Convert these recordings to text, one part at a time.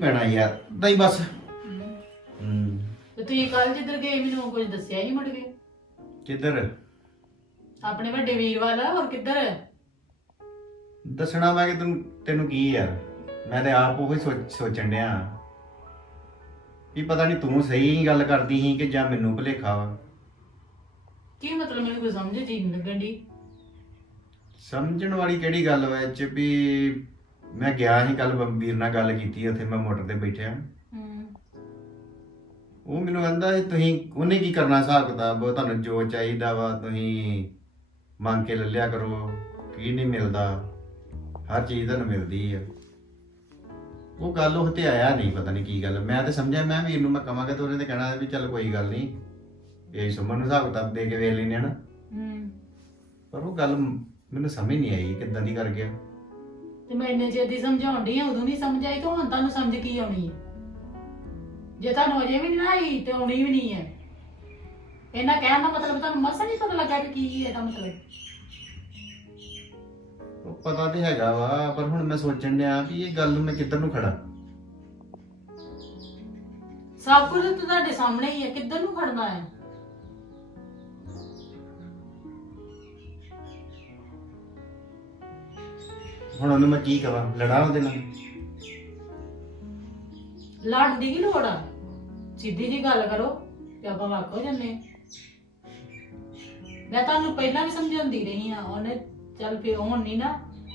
ਪੈਣਾ ਯਾਰ ਨਹੀਂ ਬਸ। ਹਮ। ਹੂੰ ਤੇ ਤੁਸੀਂ ਕੱਲ ਜਿੱਧਰ ਗਏ ਮੈਨੂੰ ਕੁਝ ਦੱਸਿਆ ਹੀ ਨਹੀਂ ਮੁੜ ਕੇ। ਕਿੱਧਰ? ਆਪਣੇ ਵੱਡੇ ਵੀਰ ਵਾਲਾ ਹੋਰ ਕਿੱਧਰ? ਦੱਸਣਾ ਮੈਂ ਕਿ ਤੈਨੂੰ ਤੈਨੂੰ ਕੀ ਯਾਰ ਮੈਂ ਤੇ ਆਪ ਉਹੀ ਸੋਚ ਸੋਚਣ ਡਿਆ। ਵੀ ਪਤਾ ਨਹੀਂ ਤੂੰ ਸਹੀ ਗੱਲ ਕਰਦੀ ਸੀ ਕਿ ਜਾਂ ਮੈਨੂੰ ਭੁਲੇਖਾ ਵਾ। ਕੀ ਮਤਲਬ ਮੈਨੂੰ ਕੋਈ ਸਮਝ ਜੀ ਨਹੀਂ ਲੱਗਣ ਦੀ ਸਮਝਣ ਵਾਲੀ ਕਿਹੜੀ ਗੱਲ ਵਾ ਇਹ ਚ ਵੀ ਮੈਂ ਗਿਆ ਸੀ ਕੱਲ ਵੀਰ ਨਾਲ ਗੱਲ ਕੀਤੀ ਉੱਥੇ ਮੈਂ ਮੋਟਰ ਤੇ ਬੈਠਿਆ। ਹੂੰ। ਉਹ ਮੈਨੂੰ ਕਹਿੰਦਾ ਸੀ ਤੁਸੀਂ ਉਹਨੇ ਕੀ ਕਰਨਾ ਹਿਸਾਬ ਕਿਤਾਬ? ਤੁਹਾਨੂੰ ਜੋ ਚਾਹੀਦਾ ਵਾ ਤੁਸੀਂ ਮੰਗ ਕੇ ਲੈ ਲਿਆ ਕਰੋ। ਕੀ ਨਹੀਂ ਮਿਲਦਾ? ਹਰ ਚੀਜ਼ ਤੁਹਾਨੂੰ ਮਿਲਦੀ ਆ। ਉਹ ਗੱਲ ਉਹ ਤੇ ਆਇਆ ਨਹੀਂ ਪਤਾ ਨਹੀਂ ਕੀ ਗੱਲ। ਮੈਂ ਤੇ ਸਮਝਿਆ ਮੈਂ ਵੀਰ ਨੂੰ ਮੈਂ ਕਵਾਂਗਾ ਤੇ ਉਹਨੇ ਤੇ ਕਹਿਣਾ ਵੀ ਚੱਲ ਕੋਈ ਗੱਲ ਨਹੀਂ। ਇਹ ਸੁਮਨ ਨੂੰ ਹਿਸਾਬ ਕਿਤਾਬ ਦੇ ਕੇ ਵੇਖ ਲੈਨੇ ਆ ਨਾ। ਹੂੰ। ਪਰ ਉਹ ਗੱਲ ਮੈਨੂੰ ਸਮਝ ਨਹੀਂ ਆਈ ਕਿੱਦਾਂ ਦੀ ਕਰ ਗਿਆ। ਤੇ ਮੈਂ ਇੰਨੇ ਚਿਰ ਦੀ ਸਮਝਾਉਣ ਡਈ ਆ ਉਦੋਂ ਨਹੀਂ ਸਮਝ ਆਈ ਤਾਂ ਹੁਣ ਤੁਹਾਨੂੰ ਸਮਝ ਕੀ ਆਉਣੀ ਹੈ ਜੇ ਤੁਹਾਨੂੰ ਅਜੇ ਵੀ ਨਹੀਂ ਆਈ ਤੇ ਆਉਣੀ ਵੀ ਨਹੀਂ ਹੈ ਇਹਨਾਂ ਕਹਿਣ ਦਾ ਮਤਲਬ ਤੁਹਾਨੂੰ ਮਸਾ ਨਹੀਂ ਪਤਾ ਲੱਗਾ ਕਿ ਕੀ ਹੈ ਇਹਦਾ ਮਤਲਬ ਉਹ ਪਤਾ ਤੇ ਹੈਗਾ ਵਾ ਪਰ ਹੁਣ ਮੈਂ ਸੋਚਣ ਡਿਆ ਵੀ ਇਹ ਗੱਲ ਨੂੰ ਮੈਂ ਕਿੱਧਰ ਨੂੰ ਖੜਾ? ਸਭ ਕੁਝ ਤਾਂ ਤੁਹਾਡੇ ਸਾਹਮਣੇ ਹੀ ਹੈ ਕਿੱਧਰ ਨੂੰ ਖੜਨਾ ਹੈ? ਹੁਣ ਉਹਨੂੰ ਮੈਂ ਕੀ ਕਰਾਂ ਲੜਾਂ ਉਹਦੇ ਨਾਲ? ਲੜਨ ਦੀ ਕੀ ਲੋੜ ਆ? ਸਿੱਧੀ ਜੀ ਗੱਲ ਕਰੋ ਤੇ ਆਪਾਂ ਵੱਖ ਹੋ ਜੰਨੇ ਮੈਂ ਤੁਹਾਨੂੰ ਪਹਿਲਾਂ ਵੀ ਸਮਝਾਉਂਦੀ ਰਹੀ ਆ ਉਹਨੇ ਚੱਲ ਫੇ ਹੁਣ ਨਹੀਂ ਨਾ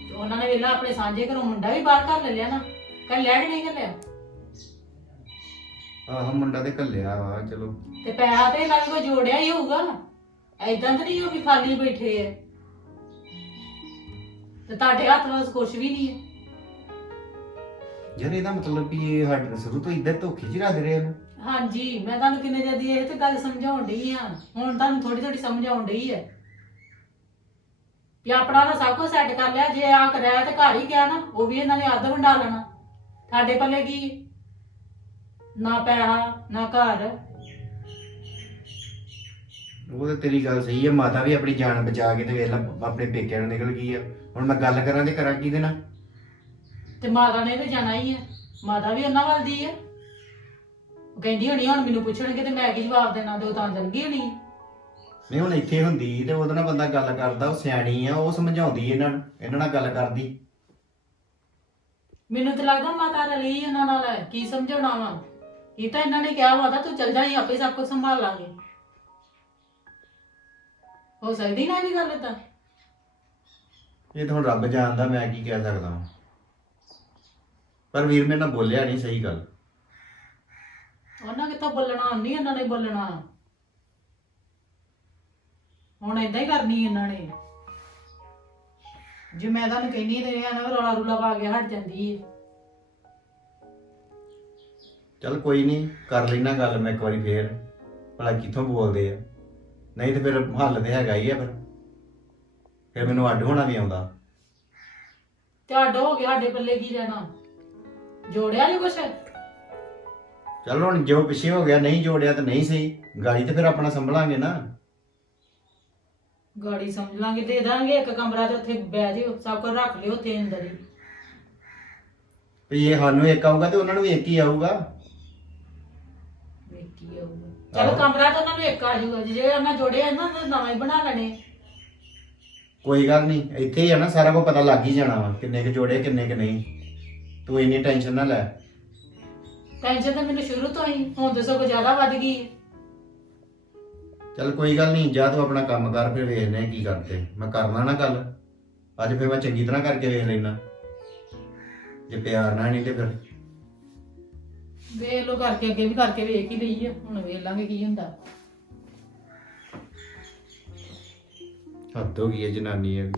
ਤੇ ਉਹਨਾਂ ਨੇ ਵੇਲਾ ਆਪਣੇ ਸਾਂਝੇ ਘਰੋਂ ਮੁੰਡਾ ਵੀ ਬਾਹਰ ਕਰ ਲੈ ਲਿਆ ਨਾ ਕੱਲ ਲੈ ਕੇ ਨਹੀਂ ਕੱਲਿਆ ਆਹ ਮੁੰਡਾ ਤੇ ਘੱਲਿਆ ਵਾ ਚਲੋ। ਤੇ ਪੈਸਾ ਤੇ ਲੱਗ ਕੋ ਜੋੜਿਆ ਹੀ ਹੋਊਗਾ। ਐਦਾਂ ਤਾਂ ਨਹੀਂ ਉਹ ਵੀ ਖਾਲੀ ਬੈਠੇ ਐ ਤੇ ਤੁਹਾਡੇ ਹੱਥ ਵਾਸ ਕੁਛ ਵੀ ਨਹੀਂ ਹੈ। ਯਾਰ ਇਹਦਾ ਮਤਲਬ ਵੀ ਇਹ ਸਾਡੇ ਨਾਲ ਸ਼ੁਰੂ ਤੋਂ ਇਦਾਂ ਧੋਖੇ ਚ ਰੱਖ ਰਹੇ ਨੇ। ਹਾਂਜੀ ਮੈਂ ਤੁਹਾਨੂੰ ਕਿੰਨੇ ਜਦੀ ਇਹ ਤੇ ਗੱਲ ਸਮਝਾਉਣ ਡਈ ਆ। ਹੁਣ ਤੁਹਾਨੂੰ ਥੋੜੀ ਥੋੜੀ ਸਮਝ ਆਉਣ ਡਈ ਹੈ ਵੀ ਆਪਣਾ ਤਾਂ ਸਭ ਕੁਝ ਸੈੱਟ ਕਰ ਲਿਆ ਜੇ ਆ ਕਰਿਆ ਤੇ ਘਰ ਹੀ ਗਿਆ ਨਾ ਉਹ ਵੀ ਇਹਨਾਂ ਨੇ ਅੱਧ ਵੰਡਾ ਲੈਣਾ। ਸਾਡੇ ਪੱਲੇ ਕੀ ਨਾ ਪੈਸਾ ਨਾ ਘਰ। ਉਹ ਤੇ ਤੇਰੀ ਗੱਲ ਸਹੀ ਹੈ ਮਾਤਾ ਵੀ ਆਪਣੀ ਜਾਨ ਬਚਾ ਕੇ ਤੇ ਵੇਖ ਲਾ ਆਪਣੇ ਪੇਕਿਆਂ ਨੂੰ ਨਿਕਲ ਗਈ ਆ। ਹੁਣ ਮੈਂ ਗੱਲ ਕਰਾਂ ਤੇ ਕਰਾਂ ਕਿਹਦੇ ਨਾਲ? ਤੇ ਮਾਤਾ ਨੇ ਤੇ ਜਾਣਾ ਹੀ ਹੈ ਮਾਤਾ ਵੀ ਉਹਨਾਂ ਵੱਲ ਦੀ ਹੈ ਉਹ ਕਹਿੰਦੀ ਹੋਣੀ ਹੁਣ ਮੈਨੂੰ ਪੁੱਛਣਗੇ ਤੇ ਮੈਂ ਕੀ ਜਵਾਬ ਦੇਣਾ ਤੇ ਉਹ ਤਾਂ ਚਲ ਗਈ ਹੋਣੀ ਹੈ। ਨਹੀਂ ਹੁਣ ਇੱਥੇ ਹੁੰਦੀ ਤੇ ਉਹਦੇ ਨਾਲ ਬੰਦਾ ਗੱਲ ਕਰਦਾ ਉਹ ਸਿਆਣੀ ਆ ਉਹ ਸਮਝਾਉਂਦੀ ਇਹਨਾਂ ਨੂੰ ਇਹਨਾਂ ਨਾਲ ਗੱਲ ਕਰਦੀ। ਮੈਨੂੰ ਤੇ ਲੱਗਦਾ ਮਾਤਾ ਰਲੀ ਉਹਨਾਂ ਨਾਲ ਕੀ ਸਮਝਾਉਣਾ ਵਾ। ਇਹ ਤਾਂ ਇਹਨਾਂ ਨੇ ਕਿਹਾ ਵਾ ਤਾਂ ਤੂੰ ਚੱਲ ਜਾ ਅਸੀਂ ਆਪੇ ਸਭ ਕੁਝ ਸੰਭਾਲ ਲਾਂਗੇ। ਹੋ ਸਕਦੀ ਨਾ ਇਹ ਵੀ ਗੱਲ ਤਾਂ? ਇਹ ਤਾਂ ਹੁਣ ਰੱਬ ਜਾਣਦਾ ਮੈਂ ਕੀ ਕਹਿ ਸਕਦਾ ਹਾਂ ਪਰ ਵੀਰ ਮੇਰੇ ਨਾਲ ਬੋਲਿਆ ਨਹੀਂ ਸਹੀ ਗੱਲ। ਉਹਨਾਂ ਕਿੱਥੋਂ ਬੋਲਣਾ? ਨਹੀਂ ਇਹਨਾਂ ਨੇ ਬੋਲਣਾ। ਹੁਣ ਏਦਾਂ ਹੀ ਕਰਨੀ ਇਹਨਾਂ ਨੇ। ਜੇ ਮੈਂ ਤੁਹਾਨੂੰ ਕਹਿੰਦੀ ਤੇ ਇਹਨਾਂ ਨੇ ਰੌਲਾ ਰੂਲਾ ਪਾ ਕੇ ਹਟ ਜਾਂਦੀ ਹੈ। ਚੱਲ ਕੋਈ ਨਹੀਂ ਕਰ ਲੈਣਾ ਗੱਲ ਮੈਂ ਇੱਕ ਵਾਰੀ ਫੇਰ। ਭਲਾ ਕਿੱਥੋਂ ਬੋਲਦੇ ਆ? ਨਹੀਂ ਤੇ ਫਿਰ ਹੱਲ ਤੇ ਹੈਗਾ ਹੀ ਆ ਫਿਰ। ਫਿਰ ਮੈਨੂੰ ਅੱਡ ਹੋਣਾ ਵੀ ਆਉਂਦਾ। ਤੇ ਅੱਡ ਹੋ ਗਿਆ ਸਾਡੇ ਪੱਲੇ ਕੀ ਰਹਿਣਾ? ਜੋੜਿਆ ਨਹੀਂ ਕੁਛ? ਚੱਲ ਹੁਣ ਜੋ ਪਿੱਛੇ ਹੋ ਗਿਆ ਨਹੀਂ ਜੋੜਿਆ ਤਾਂ ਨਹੀਂ ਸਹੀ। ਗਾੜੀ ਤੇ ਫਿਰ ਆਪਣਾ ਸੰਭਲਾਂਗੇ ਨਾ। ਗਾੜੀ ਸਮਝ ਲਾਂਗੇ ਦੇ ਦਾਂਗੇ ਇੱਕ ਕਮਰਾ ਤੇ ਉੱਥੇ ਬਹਿ ਜਿਓ ਸਭ ਕੁਝ ਰੱਖ ਲਿਓ ਉੱਥੇ ਅੰਦਰ ਹੀ। ਵੀ ਇਹ ਸਾਨੂੰ ਇੱਕ ਆਊਗਾ ਤੇ ਉਹਨਾਂ ਨੂੰ ਵੀ ਇੱਕ ਹੀ ਆਊਗਾ। ਚਲੋ। ਕਮਰਾ ਤਾਂ ਉਹਨਾਂ ਨੂੰ ਇੱਕ ਆ ਜਾਊਗਾ ਜੇ ਉਹਨਾਂ ਜੋੜਿਆ ਇਹਨਾਂ ਨੇ ਨਵਾਂ ਹੀ ਬਣਾ ਲੈਣੇ। ਕੋਈ ਗੱਲ ਨਹੀਂ ਇੱਥੇ ਹੀ ਆ ਨਾ ਸਾਰਾ ਕੁਝ ਪਤਾ ਲੱਗ ਹੀ ਜਾਣਾ ਵਾ ਕਿੰਨੇ ਕੁ ਜੋੜੇ ਕਿੰਨੇ ਕੁ ਨਹੀਂ। ਤੂੰ ਇੰਨੀ ਟੈਨਸ਼ਨ ਨਾ ਲੈ। ਟੈਨਸ਼ਨ ਤਾਂ ਮੈਨੂੰ ਸ਼ੁਰੂ ਤੋਂ ਹੀ ਹੁਣ ਦੱਸੋ ਕੋ ਜ਼ਿਆਦਾ ਵੱਧ ਗਈ ਹੈ। ਚੱਲ ਕੋਈ ਗੱਲ ਨਹੀਂ ਜਾ ਤੂੰ ਆਪਣਾ ਕੰਮ ਕਰ ਫਿਰ ਵੇਖਦੇ ਆ ਕੀ ਕਰਦੇ। ਮੈਂ ਕਰਨਾ ਨਾ ਗੱਲ। ਅੱਜ ਫਿਰ ਮੈਂ ਚੰਗੀ ਤਰ੍ਹਾਂ ਕਰਕੇ ਵੇਖ ਲੈਣਾ ਜੇ ਪਿਆਰ ਨਾਲ ਨਹੀਂ ਤੇ ਫਿਰ। ਵੇਖ ਲੋ ਕਰਕੇ, ਅੱਗੇ ਵੀ ਕਰਕੇ ਵੇਖ ਹੀ ਲਈ ਹੈ ਹੁਣ ਵੇਖ ਲਾਂਗੇ ਕੀ ਹੁੰਦਾ। ਹੱਦ ਹੋ ਗਈ ਹੈ ਜਨਾਨੀ ਇਹ ਵੀ।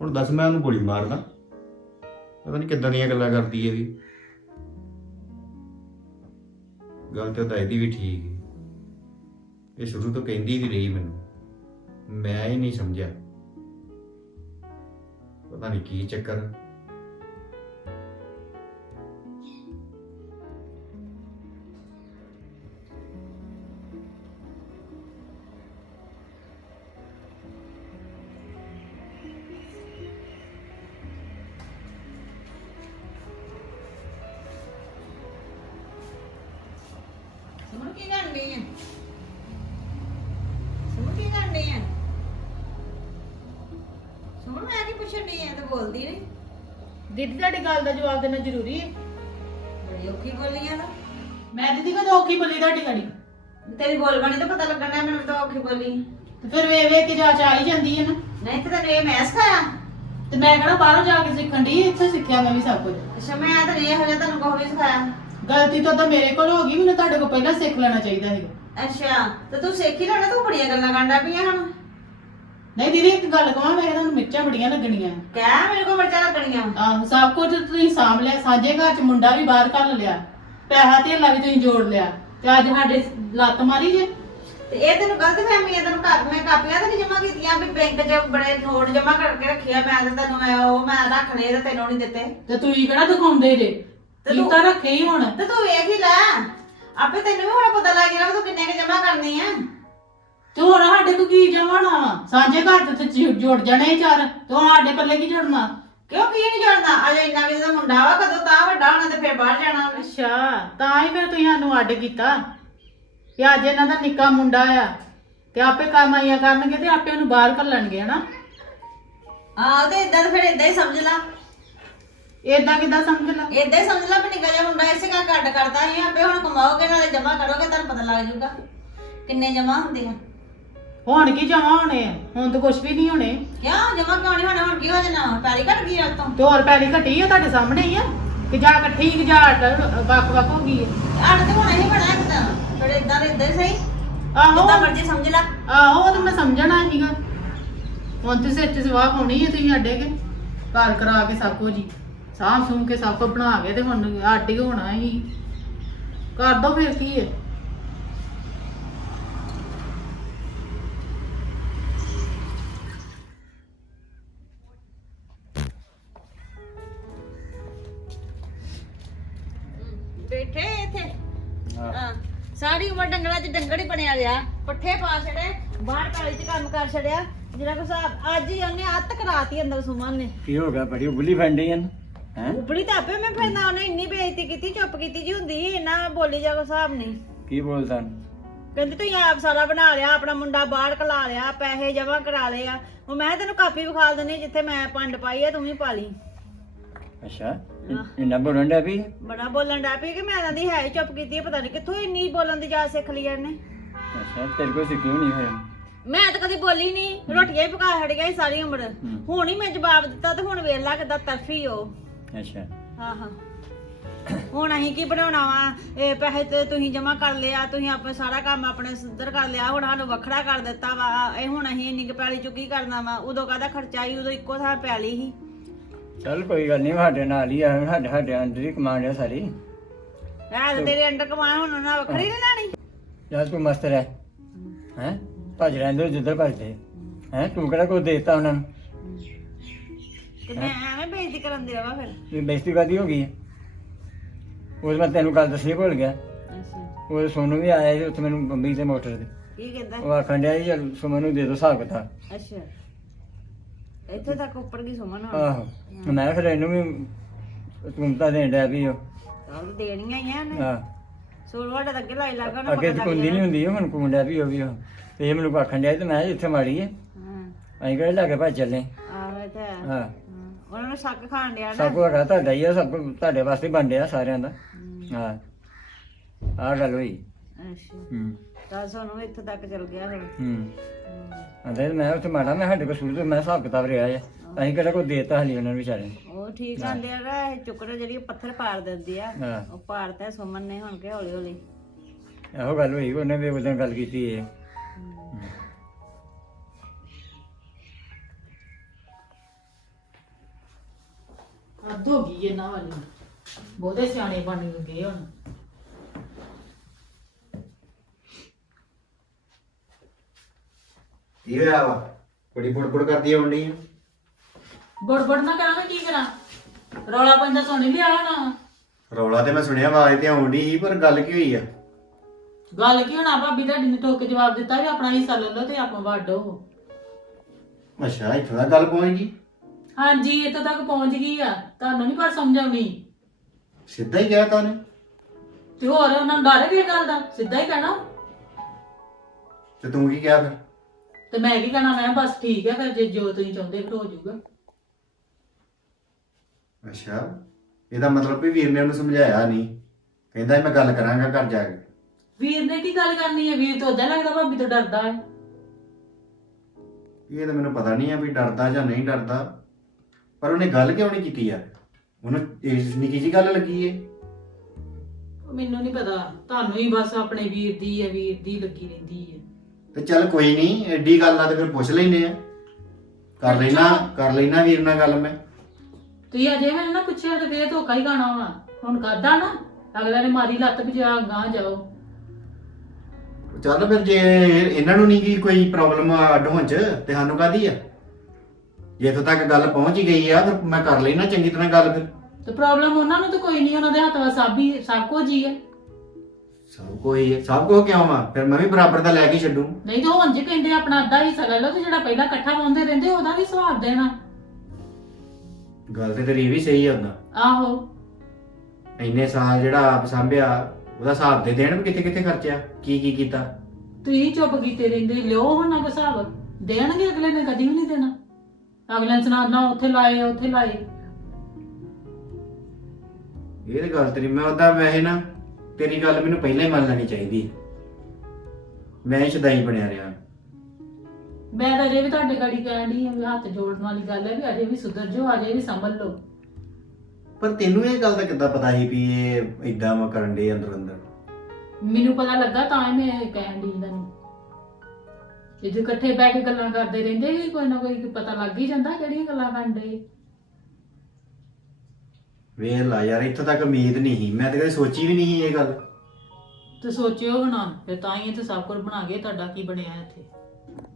ਹੁਣ ਦੱਸ, ਮੈਂ ਉਹਨੂੰ ਗੋਲੀ ਮਾਰਦਾ। ਪਤਾ ਨਹੀਂ ਕਿੱਦਾਂ ਦੀਆਂ ਗੱਲਾਂ ਕਰਦੀ ਹੈ ਵੀ। ਗੱਲ ਤੇ ਉਹਦਾ ਇਹਦੀ ਵੀ ਠੀਕ ਹੈ। ਇਹ ਸ਼ੁਰੂ ਤੋਂ ਕਹਿੰਦੀ ਵੀ ਰਹੀ ਮੈਨੂੰ। ਮੈਂ ਹੀ ਨਹੀਂ ਸਮਝਿਆ। ਪਤਾ ਨਹੀਂ ਕੀ ਚੱਕਰ ਹੈ। ਕੀ ਕਰਨੀ ਹੈ ਸੁਣ ਕੀ ਕਰਨੀ ਹੈ ਸੁਣ ਮੈਂ ਕੀ ਪੁੱਛਣ ਡਈ ਆ ਤੇ ਬੋਲਦੀ ਨਹੀਂ ਦੀਦੀ ਤੁਹਾਡੀ ਗੱਲ ਦਾ ਜਵਾਬ ਦੇਣਾ ਜ਼ਰੂਰੀ ਹੈ ਬੜੀ ਔਖੀ ਬੋਲੀ ਆ ਨਾ। ਮੈਂ ਦੀਦੀ ਕਦੋਂ ਔਖੀ ਬੋਲੀ ਤੁਹਾਡੀ ਗਾੜੀ ਤੇਰੀ ਬੋਲ ਬਣੀ ਤਾਂ ਪਤਾ ਲੱਗਣਾ ਮੈਨੂੰ ਤਾਂ ਔਖੀ ਬੋਲੀ। ਤੇ ਫਿਰ ਵੇ ਵੇ ਕੇ ਜਾ ਆ ਹੀ ਜਾਂਦੀ ਹੈ ਨਾ। ਨਹੀਂ ਤੇ ਤੈਨੂੰ ਇਹ ਮੈਂ ਸਿਖਾਇਆ? ਤੇ ਮੈਂ ਕਿਹੜਾ ਬਾਹਰੋਂ ਜਾ ਕੇ ਸਿੱਖਣ ਦੀ ਇੱਥੇ ਸਿੱਖਿਆ ਮੈਂ ਵੀ ਸਭ ਕੁਝ। ਅੱਛਾ ਮੈਂ ਤਾਂ ਇਹੋ ਜਿਹਾ ਤੈਨੂੰ ਕੋਈ ਵੀ ਸਿਖਾਇਆ। ਗਲਤੀ ਤਾਂ ਤਾਂ ਮੇਰੇ ਕੋਲ ਹੋ ਗਈ ਮੈਨੂੰ ਤੁਹਾਡੇ ਕੋਲ ਪਹਿਲਾਂ ਸਿੱਖ ਲੈਣਾ ਚਾਹੀਦਾ ਸੀ ਅੱਛਾ ਤੇ ਤੂੰ ਸਿੱਖ ਹੀ ਲੈਣਾ ਤੂੰ ਬੜੀਆਂ ਗੱਲਾਂ ਕਰਦਾ ਪਈਆਂ ਹੁਣ। ਨਹੀਂ ਦੀਦੀ ਇੱਕ ਗੱਲ ਕਹਾਂ ਮੈਂ ਤੁਹਾਨੂੰ ਮਿਰਚਾਂ ਬੜੀਆਂ ਲੱਗਣੀਆਂ। ਕਹਿ ਮੇਰੇ ਕੋਲ ਮਿਰਚਾਂ ਲੱਗਣੀਆਂ। ਆਹੋ ਸਭ ਕੁਝ ਤੁਸੀਂ ਸਾਂਭ ਲਿਆ ਸਾਂਝੇ ਘਰ ਚ ਮੁੰਡਾ ਵੀ ਬਾਹਰ ਘੱਲ ਲਿਆ ਪੈਸਾ ਧੇਲਾ ਵੀ ਤੁਸੀਂ ਜੋੜ ਲਿਆ ਤੇ ਅੱਜ ਸਾਡੇ ਲੱਤ ਮਾਰੀ ਜੇ। ਤੇ ਇਹ ਤੈਨੂੰ ਗਲਤ ਫਹਿਮੀ ਹੈ ਤੈਨੂੰ ਘਰ ਮੈਂ ਕਾਪੀਆਂ ਤਾਂ ਨਹੀਂ ਜਮਾ ਕੀਤੀਆਂ ਵੀ ਬੈਂਕ 'ਚ ਬੜੇ ਨੋਟ ਜਮਾ ਕਰਕੇ ਰੱਖਿਆ ਮੈਂ ਤਾਂ ਤੈਨੂੰ ਮੈਂ ਉਹ ਮੈਂ ਰੱਖ ਲਏ ਤੇ ਤੈਨੂੰ ਨਹੀਂ ਦਿੱਤੇ। ਤੇ ਤੁਸੀਂ ਕਿਹੜਾ ਦਿਖਾਉਂਦੇ ਜੇ? ਤੇ ਤੂੰ- ਤਾਂ ਰੱਖੇ ਹੀ ਹੁਣ। ਤੇ ਤੂੰ ਵੇਖ ਹੀ ਲੈ। ਆਪੇ ਤੈਨੂੰ ਵੀ ਹੁਣ ਪਤਾ ਲੱਗ ਜਾਣਾ ਵੀ ਤੂੰ ਕਿੰਨੇ ਕੁ ਜਮਾ ਕਰਨੀ ਆ। ਤੇ ਹੁਣ ਸਾਡੇ ਕੋ ਕੀ ਜਮਾਣਾ? ਵਾ ਸਾਂਝੇ ਘਰ ਤੇ ਤੇ ਜੁੜ ਜਾਣੇ ਚਾਰ। ਤੇ ਹੁਣ ਸਾਡੇ ਪੱਲੇ ਕੀ ਜੁੜਨਾ? ਕਿਉਂ ਕੀ ਨਹੀਂ ਜੋੜਨਾ? ਅਜੇ ਇੰਨਾ ਵੀ ਦਾ ਮੁੰਡਾ ਵਾ ਕਦੋਂ ਤਾਂ ਵੱਡਾ ਹੋਣਾ ਤੇ ਫਿਰ ਬਾਹਰ ਜਾਣਾ ਉਹਨੇ। ਅੱਛਾ ਤਾਂ ਹੀ ਫਿਰ ਤੁਸੀਂ ਸਾਨੂੰ ਅੱਡ ਕੀਤਾ। ਕਿ ਅੱਜ ਇਹਨਾਂ ਦਾ ਨਿੱਕਾ ਮੁੰਡਾ ਆ ਤੇ ਆਪੇ ਕਮਾਈਆਂ ਕਰਨਗੇ ਤੇ ਆਪੇ ਉਹਨੂੰ ਬਾਹਰ ਘੱਲਣਗੇ ਹਨਾ? ਆਹ ਤੇ ਇਦਾਂ ਫਿਰ ਇਦਾਂ ਹੀ ਸਮਝ ਲਾ। ਏਦਾਂ ਕਿੱਦਾਂ ਸਮਝ ਲਾ? ਇਦਾਂ ਹੀ ਸਮਝ ਲਾ ਵੀ ਨਿੱਕਾ ਜਿਹਾ ਮੁੰਡਾ ਇਸੇ ਘਰ ਕੱਢ ਕਰਦਾ ਹੈ ਆਪੇ ਹੁਣ ਕਮਾਓਗੇ ਨਾਲੇ ਜਮਾ ਕਰੋਗੇ ਤੁਹਾਨੂੰ ਪਤਾ ਲੱਗ ਜਾਊਗਾ ਕਿੰਨੇ ਜਮਾ ਹੁੰਦੇ ਆ। ਹੁਣ ਕੀ ਜਮਾ ਹੋਣੇ ਆ? ਹੁਣ ਤਾਂ ਕੁਝ ਵੀ ਨਹੀਂ ਹੋਣੇ। ਕਿਉਂ? ਜਮਾ ਕਿਉਂ ਨਹੀਂ ਹੋਣਾ? ਹੁਣ ਕੀ ਹੋ ਜਾਣਾ? ਪੈਲੀ ਘਟ ਗਈ ਅੱਜ ਤੋਂ ਤੇ ਹੋਰ ਪੈਲੀ ਘਟੀ ਆ ਤੁਹਾਡੇ ਸਾਹਮਣੇ ਹੀ ਆ? ਕਿ ਜਾ ਇਕੱਠੀ ਕਿ ਜਾ ਵੱਖ ਵੱਖ ਹੋ ਗਈ ਆ? ਅੱਡ ਤੇ ਹੋਣਾ ਹੀ ਬਣਾ ਇੱਕ ਤਾਂ। ਫਿਰ ਇਦਾਂ ਦੇ ਇਦਾਂ ਹੀ ਸਹੀ। ਆਹੋ। ਜਿੱਦਾਂ ਮਰਜ਼ੀ ਸਮਝ ਲਾ। ਆਹੋ ਉਹ ਤਾਂ ਮੈਂ ਸਮਝਣਾ ਸੀਗਾ ਹੁਣ ਤੇ ਸਿਰ 'ਚ ਸਵਾਹ ਪਾਉਣੀ ਹੈ ਤੁਸੀਂ ਅੱਡੇ ਕੇ। ਘਰ ਕਰਾ ਕੇ ਸਭ ਕੁਝ ਹੀ ਸਾਂਭ ਸੂਮ ਕੇ ਸਭ ਕੁਝ ਬਣਾ ਕੇ ਤੇ ਹੁਣ ਹੀ ਹੋਣਾ ਹੀ। ਕਰ ਦੋ ਫਿਰ ਕੀ ਹੈ? ਬੈਠੇ ਇੱਥੇ। ਹਾਂ। ਸਾਰੀ ਉਮਰ ਡੰਗਰਾਂ 'ਚ ਡੰਗਰ ਹੀ ਬਣਿਆ ਰਿਹਾ। ਪੱਠੇ ਪਾ ਛੜੇ ਬਾਹਰ ਕਾਲੀ 'ਚ ਕੰਮ ਕਰ ਛੜਿਆ ਜਿਹੜਾ ਕੋ ਸਾਹਿਬ ਅੱਜ ਹੀ ਉਹਨੇ ਅੱਤ ਕਰਾਤੀ ਅੰਦਰ ਸੁਮਨ ਨੇ। ਕੀ ਹੋ ਗਿਆ? ਬੜੀ ਬੁੱਲੀ ਫੰਡੀ ਹਨ ਹੈ? ਤਾਂ ਆਪੇ ਮੈਂ ਫਿਰ ਨਾ ਉਹਨੇ ਇੰਨੀ ਬੇਇੱਜ਼ਤੀ ਕੀਤੀ ਚੁੱਪ ਕੀਤੀ ਜੀ ਹੁੰਦੀ ਇੰਨਾ ਬੋਲੀ ਜਾ ਕੋ ਸਾਹਿਬ ਨਹੀਂ। ਕੀ ਬੋਲਦਾ ਕਹਿੰਦੀ ਤੂੰ ਆਪ ਸਾਰਾ ਬਣਾ ਲਿਆ ਆਪਣਾ ਮੁੰਡਾ ਬਾਹਰ ਕਲਾ ਲਿਆ ਪੈਸੇ ਜਮਾ ਕਰਾ ਲਏ ਆ। ਉਹ ਮੈਂ ਕਿਹਾ ਤੈਨੂੰ ਕਾਪੀ ਵਿਖਾਲ ਦਿੰਦੀ ਜਿੱਥੇ ਮੈਂ ਪੰਡ ਪਾਈ ਆ ਤੂੰ ਵੀ ਪਾ ਲਈ। ਅੱਛਾ ਇੰਨਾ ਬੋਲਣ ਡਿਆ ਵੀ? ਬੜਾ ਬੋਲਣ ਡਿਆ ਪਈ ਕਿ ਮੈਂ ਤਾਂ ਦੀ ਹੈ ਹੀ ਚੁੱਪ ਕੀਤੀ ਆ, ਪਤਾ ਨਹੀਂ ਕਿੱਥੋਂ ਇੰਨੀ ਬੋਲਣ ਦੀ ਜਾਚ ਸਿੱਖ ਲਈ ਇਹਨੇ। ਅੱਛਾ ਤੇਰੇ ਕੋਲ ਸਿੱਖੀ ਹੋਣੀ ਫਿਰ? ਮੈਂ ਤਾਂ ਕਦੀ ਬੋਲੀ ਨਹੀਂ ਰੋਟੀਆਂ ਹੀ ਪਕਾ ਗਿਆ ਸੀ ਸਾਰੀ ਉਮਰ। ਹੁਣ ਹੀ ਮੈਂ ਜਵਾਬ ਦਿੱਤਾ ਤੇ ਹੁਣ ਵੇਖ ਲਾ ਕਿੱਦਾਂ ਤਰਫੀ ਹੋ ਅੱਛਾ। ਹਾਂ ਹਾਂ। ਹੁਣ ਅਸੀਂ ਕੀ ਬਣਾਉਣਾ ਵਾ? ਇਹ ਪੈਸੇ ਤੇ ਤੁਸੀਂ ਜਮਾ ਕਰ ਲਿਆ ਤੁਸੀਂ ਆਪਣੇ ਸਾਰਾ ਕੰਮ ਆਪਣੇ ਸਿੱਧਰ ਕਰ ਲਿਆ ਹੁਣ ਸਾਨੂੰ ਵੱਖਰਾ ਕਰ ਦਿੱਤਾ ਵਾ। ਇਹ ਹੁਣ ਅਸੀਂ ਇੰਨੀ ਕੁ ਪੈਲੀ ਚੁੱਕੀ ਕਰਨਾ ਵਾ? ਉਦੋਂ ਕਾਹਦਾ ਖਰਚਾ ਸੀ? ਉਦੋਂ ਇੱਕੋ ਥਾਂ ਪੈਲੀ ਸੀ। ਚੱਲ ਕੋਈ ਗੱਲ ਨਹੀਂ ਸਾਡੇ ਨਾਲ ਹੀ ਆ ਸਾਡੇ ਸਾਡੇ ਅੰਦਰ ਹੀ ਕਮਾਂਡ ਹੈ ਸਾਰੀ। ਇਹ ਤਾਂ ਤੇਰੇ ਅੰਡਰ ਕਮਾਨ ਹੁਣ ਉਹਨਾਂ ਵੱਖਰੀ ਨਹੀਂ ਲੈਣੀ? ਜਦ ਤੂੰ ਮਸਤ ਰਹਿ। ਹੈ? ਭੱਜ ਰਹਿੰਦੇ ਜਿੱਧਰ ਭੱਜਦੇ। ਹੈ? ਤੂੰ ਕਿਹੜਾ ਕੋਈ ਦੇਤਾ ਉਹਨਾਂ ਨੂੰ? ਤੇ ਮੈਂ ਬੇਇੱਜ਼ਤੀ ਕਰਨ ਦੇ ਰਵਾ ਫਿਰ। ਇਹ ਬੇਇੱਜ਼ਤੀ ਕਾਦੀ ਹੋ ਗਈ ਹੈ? ਉਸ ਮੈਂ ਤੈਨੂੰ ਗੱਲ ਦੱਸਣੀ ਭੁੱਲ ਗਿਆ। ਅੱਛਾ। ਉਹ ਸੋਨੂੰ ਵੀ ਆਇਆ ਸੀ ਉੱਥੇ ਮੈਨੂੰ ਬੰਬੀ ਤੇ ਮੋਟਰ ਤੇ। ਕੀ ਕਹਿੰਦਾ? ਉਹ ਆਖਣ ਡਿਆ ਸੀ ਚੱਲ ਸੁਮਨ ਨੂੰ ਦੇ ਦੋ ਹਿਸਾਬ ਕਿਤਾਬ। ਅੱਛਾ। ਇੱਥੇ ਤੱਕ ਉੱਪਰ ਕੀ ਸੁਮਨ ਹੁਣ? ਆਹੋ। ਮੈਂ ਕਿਹਾ ਫਿਰ ਇਹਨੂੰ ਵੀ ਤੂੰ ਤਾਂ ਦੇਣ ਡਿਆ ਵੀ ਉਹ। ਤਾਂ ਦੇਣੀਆਂ ਹੀ ਆ ਨੇ ਹਾਂ। ਸੋਲ ਵਾਟਾ ਤਾਂ ਅੱਗੇ ਲਾਈ ਲੱਗਾ ਨਾ ਅੱਗੇ ਤੇ ਕੁੰਦੀ ਨਹੀਂ। ਹੁੰਦੀ ਉਹ ਹੁਣ ਕੁੰਡਿਆ ਵੀ ਉਹ ਵੀ ਉਹ। ਤੇ ਇਹ ਮੈਨੂੰ ਆਖਣ ਡਿਆ ਸੀ ਤੇ ਮੈਂ ਕਿਹਾ ਇੱਥੇ ਮਾੜੀ ਹੈ। ਹਾਂ। ਅਸੀਂ ਕਿਹੜੇ ਲੱਗੇ ਭੱਜ ਚੱਲੇ। ਆਹ ਇਹ ਤਾਂ। ਹਾਂ। ਹਾਂ। ਉਹਨਾਂ ਨੂੰ ਸ਼ੱਕ ਖਾਣ ਡਿਆ ਨਾ। ਸਭ ਕੁਝ ਹੈਗਾ ਤੁਹਾਡਾ ਹੀ ਆ ਸਭ ਕੁਝ ਤੁਹਾਡੇ ਵਾਸਤੇ ਬਣ ਡਿਆ ਸਾਰਿਆਂ ਦਾ। ਹਮ, ਹਾਂ। ਆਹ ਗੱਲ ਹੋਈ। ਅੱਛਾ। ਹੂੰ। ਤਾਂ ਸਾਨੂੰ ਇੱਥੇ ਤੱਕ ਚਲ ਗਿਆ ਹੁਣ। ਹੂੰ। ਹਮ, ਅੰਦਰ ਮੈਂ ਉੱਥੇ ਮਾੜਾ ਮੈਂ ਸਾਡੇ ਕੋਲ ਸ਼ੁਰੂ ਤੋਂ ਮੈਂ ਹਿਸਾਬ ਕਿਤਾਬ ਰਿਹਾ ਆ। ਅਸੀਂ ਕਿਹੜਾ ਕੋਈ ਦੇਤਾ ਹਲੀ ਉਹਨਾਂ ਨੂੰ ਵਿਚਾਰੇ ਨੂੰ। ਉਹ ਠੀਕ ਆਂਦੇ ਆ ਨਾ ਇਹ ਚੁੱਕੜੇ ਜਿਹੜੀ ਪੱਥਰ ਪਾੜ ਦਿੰਦੀ ਆ। ਹਾਂ। ਉਹ ਪਾੜਤਾ ਸੁਮਨ ਨੇ ਹੁਣ ਕਿ ਹੌਲੀ ਹੌਲੀ ਇਹੋ ਗੱਲ ਹੋਈ ਉਹਨੇ ਵੀ ਉਹਦੇ ਨਾਲ ਗੱਲ ਕੀਤੀ ਹੈ। ਹੱਦ ਹੋ ਗਈ ਇਹਨਾਂ ਵਾਲੀ। ਬਹੁਤੇ ਸਿਆਣੇ ਬਣ ਗਏ ਹੁਣ। ਕੀ ਹੋਇਆ ਵਾ? ਬੜੀ ਬੁੜਬੁੜ ਕਰਦੀ ਆਉਂਦੀ ਆ ਬੜਬੜ ਨਾ ਕਰਾਂ ਮੈਂ ਕੀ ਕਰਾਂ? ਰੌਲਾ ਪੈਂਦਾ ਸੁਣ ਲਿਆ ਹੋਣਾ ਰੌਲਾ ਤੇ ਮੈਂ ਸੁਣਿਆ ਆਵਾਜ਼ ਤੇ ਆਉਂਦੀ ਸੀ ਪਰ ਗੱਲ ਕੀ ਹੋਈ ਆ? ਗੱਲ ਕੀ ਹੋਣਾ ਭਾਬੀ ਤੁਹਾਡੀ ਨੇ ਠੋਕ ਕੇ ਜਵਾਬ ਦਿੱਤਾ ਵੀ ਆਪਣਾ ਹਿੱਸਾ ਲੈ ਲਓ ਤੇ ਆਪਾਂ ਵਾਢੋ। ਅੱਛਾ ਇੱਥੋਂ ਤੱਕ ਗੱਲ ਪਹੁੰਚ ਗਈ? ਹਾਂਜੀ ਇੱਥੋਂ ਤੱਕ ਪਹੁੰਚ ਗਈ ਆ। ਤੁਹਾਨੂੰ ਨਹੀਂ ਪਰ ਸਮਝ ਆਉਣੀ ਸਿੱਧਾ ਹੀ ਕਹਿਤਾ ਉਹਨੇ। ਤੇ ਹੋਰ ਉਹਨਾਂ ਨੂੰ ਡਰ ਹੈ ਕਿਸ ਗੱਲ ਦਾ? ਸਿੱਧਾ ਹੀ ਕਹਿਣਾ? ਤੇ ਤੂੰ ਕੀ ਕਿਹਾ ਫਿਰ? ਤੇ ਮੈਂ ਕੀ ਕਹਿਣਾ? ਮੈਂ ਬਸ ਠੀਕ ਹੈ ਫਿਰ ਜੇ ਜੋ ਤੁਸੀਂ ਚਾਹੁੰਦੇ ਫਿਰ ਹੋ ਜਾਊਗਾ। ਅੱਛਾ ਇਹਦਾ ਮਤਲਬ ਵੀ ਵੀਰ ਨੇ ਉਹਨੂੰ ਸਮਝਾਇਆ ਨਹੀਂ ਕਹਿੰਦਾ ਮੈਂ ਗੱਲ ਕਰਾਂਗਾ ਘਰ ਜਾ ਕੇ। ਵੀਰ ਨੇ ਕੀ ਗੱਲ ਕਰਨੀ ਹੈ? ਵੀਰ ਤੋਂ ਉਦਾਂ ਲੱਗਦਾ ਭਾਬੀ ਤੋਂ ਡਰਦਾ ਹੈ। ਇਹ ਤਾਂ ਮੈਨੂੰ ਪਤਾ ਨਹੀਂ ਆ ਵੀ ਡਰਦਾ ਜਾਂ ਨਹੀਂ ਡਰਦਾ। ਪਰ ਉਹਨੇ ਗੱਲ ਕਿਉਂ ਨਹੀਂ ਕੀਤੀ ਯਾਰ ਉਹਨੂੰ ਇਸ ਨਿੱਕੀ ਜੀ ਗੱਲ ਲੱਗੀ ਏ? ਮੈਨੂੰ ਨਹੀਂ ਪਤਾ। ਤੁਹਾਨੂੰ ਹੀ ਬਸ ਆਪਣੇ ਵੀਰ ਦੀ ਹੈ ਵੀਰ ਦੀ ਲੱਗੀ ਰਹਿੰਦੀ ਹੈ ਤੇ ਚੱਲ ਕੋਈ ਨਹੀਂ ਐਡੀ ਗੱਲ ਆ ਤੇ ਫਿਰ ਪੁੱਛ ਲੈਨੇ ਆ। ਕਰ ਲੈਣਾ ਕਰ ਲੈਣਾ ਵੀਰ ਨਾਲ ਗੱਲ ਮੈਂ। ਤੁਸੀਂ ਅਜੇ ਮੈਨੂੰ ਨਾ ਪੁੱਛਿਆ ਤੇ ਫੇਰ ਧੋਖਾ ਹੀ ਖਾਣਾ ਵਾ ਹੁਣ ਕਰਦਾ ਨਾ ਅਗਲੇ ਨੇ ਮਾਰੀ ਲੱਤ ਵੀ ਜਾ ਗਾਂ ਜਾਓ। ਚੱਲ ਫਿਰ ਜੇ ਇਹਨਾਂ ਨੂੰ ਨਹੀਂ ਕੀ ਕੋਈ ਪ੍ਰੋਬਲਮ ਅੱਡ ਹੋਣ ਚ ਤੇ ਸਾਨੂੰ ਕਾਦੀ ਆ? ਜੇ ਇੱਥੋਂ ਤੱਕ ਗੱਲ ਪਹੁੰਚ ਹੀ ਗਈ ਆ ਫਿਰ ਮੈਂ ਕਰ ਲੈਣਾ ਚੰਗੀ ਤਰ੍ਹਾਂ ਗੱਲ ਫਿਰ। ਤੇ ਪ੍ਰੋਬਲਮ ਉਹਨਾਂ ਨੂੰ ਤਾਂ ਕੋਈ ਨਹੀਂ ਉਹਨਾਂ ਦੇ ਹੱਥ ਵਾ ਸਭ ਹੀ ਸਭ ਕੁਝ ਹੀ ਹੈ ਸਭ ਕੋਈ ਹੈ ਸਭ ਕੋ ਕਿਉਂ ਆ? ਫਿਰ ਮੈਂ ਵੀ ਬਰਾਬਰ ਦਾ ਲੈ ਕੇ ਛੱਡੂ। ਨਹੀਂ ਤਾਂ ਹੁਣ ਜੇ ਕਹਿੰਦੇ ਆਪਣਾ ਅੱਧਾ ਹਿੱਸਾ ਲੈ ਲਓ ਤੇ ਜਿਹੜਾ ਪਹਿਲਾਂ ਇਕੱਠਾ ਪਾਉਂਦੇ ਰਹਿੰਦੇ ਉਹਦਾ ਵੀ ਸਵਾਬ ਦੇਣਾ। ਗੱਲ ਤੇ ਤੇਰੀ ਵੀ ਸਹੀ ਆ ਹੁੰਦਾ ਆਹੋ। ਇੰਨੇ ਸਾਲ ਜਿਹੜਾ ਆਪ ਸੰਭਿਆ ਉਹਦਾ ਹਿਸਾਬ ਦੇ ਦੇਣ ਵੀ ਕਿੱਥੇ ਕਿੱਥੇ ਖਰਚਿਆ? ਕੀ ਕੀ ਕੀਤਾ? ਤੁਸੀਂ ਚੁੱਪ ਕੀਤੇ ਰਹਿੰਦੇ ਲਿਓ ਹੁਣ ਨਾ ਹਿਸਾਬ। ਦੇਣਗੇ ਅਗਲੇ ਨੇ ਕਦੀ ਵੀ ਨਹੀਂ ਦੇਣਾ। ਅਗਲੇ ਨੇ ਸੁਣਾਉਣਾ ਉੱਥੇ ਲਾਏ ਉੱਥੇ ਲਾਏ। ਇਹ ਤੇ ਗੱਲ ਤੇਰੀ ਮੈਂ ਉਹਦਾ ਵੈਸੇ ਨਾ ਤੇਰੀ ਗੱਲ ਮੈਨੂੰ ਪਹਿਲਾਂ ਹੀ ਮੰਨ ਲੈਣੀ ਚਾਹੀਦੀ ਮੈਂ ਸ਼ਦਾਈ ਬਣਿਆ ਰਿਹਾ। ਮੈਂ ਤਾਂ ਅਜੇ ਵੀ ਤੁਹਾਡੇ ਗਾੜੀ ਕਹਿਣ ਵੀ ਹੱਥ ਜੋੜਨ ਵਾਲੀ ਗੱਲ ਹੈ ਵੀ ਅਜੇ ਵੀ ਸੁਧਰ ਜਾਓ ਅਜੇ ਵੀ ਸੰਭਲ ਲਓ। ਪਰ ਤੈਨੂੰ ਇਹ ਗੱਲ ਦਾ ਕਿੱਦਾਂ ਪਤਾ ਸੀ ਵੀ ਇਹ ਇਦਾਂ ਵਾ ਕਰਨ ਦੇ ਅੰਦਰ ਅੰਦਰ ਮੈਨੂੰ ਪਤਾ ਲੱਗਾ ਤਾਂ ਹੀ ਮੈਂ ਇਹ ਕਹਿਣ ਡਈ ਇਹਨਾਂ ਨੂੰ ਜਦੋਂ ਇਕੱਠੇ ਬਹਿ ਕੇ ਗੱਲਾਂ ਕਰਦੇ ਰਹਿੰਦੇ ਸੀ ਕੋਈ ਨਾ ਕੋਈ ਪਤਾ ਲੱਗ ਹੀ ਜਾਂਦਾ ਕਿਹੜੀਆਂ ਗੱਲਾਂ ਕਰਦੇ ਵੇਖ ਲਾ ਯਾਰ ਇੱਥੋਂ ਤੱਕ ਉਮੀਦ ਨਹੀਂ ਸੀ। ਮੈਂ ਤਾਂ ਕਦੇ ਸੋਚੀ ਵੀ ਨਹੀਂ ਸੀ ਇਹ ਗੱਲ। ਤੇ ਸੋਚਿਓ ਹੁਣ ਫਿਰ ਤਾਂ ਹੀ ਇੱਥੇ ਸਭ ਕੁਝ ਬਣਾ ਕੇ ਤੁਹਾਡਾ ਕੀ ਬਣਿਆ ਇੱਥੇ।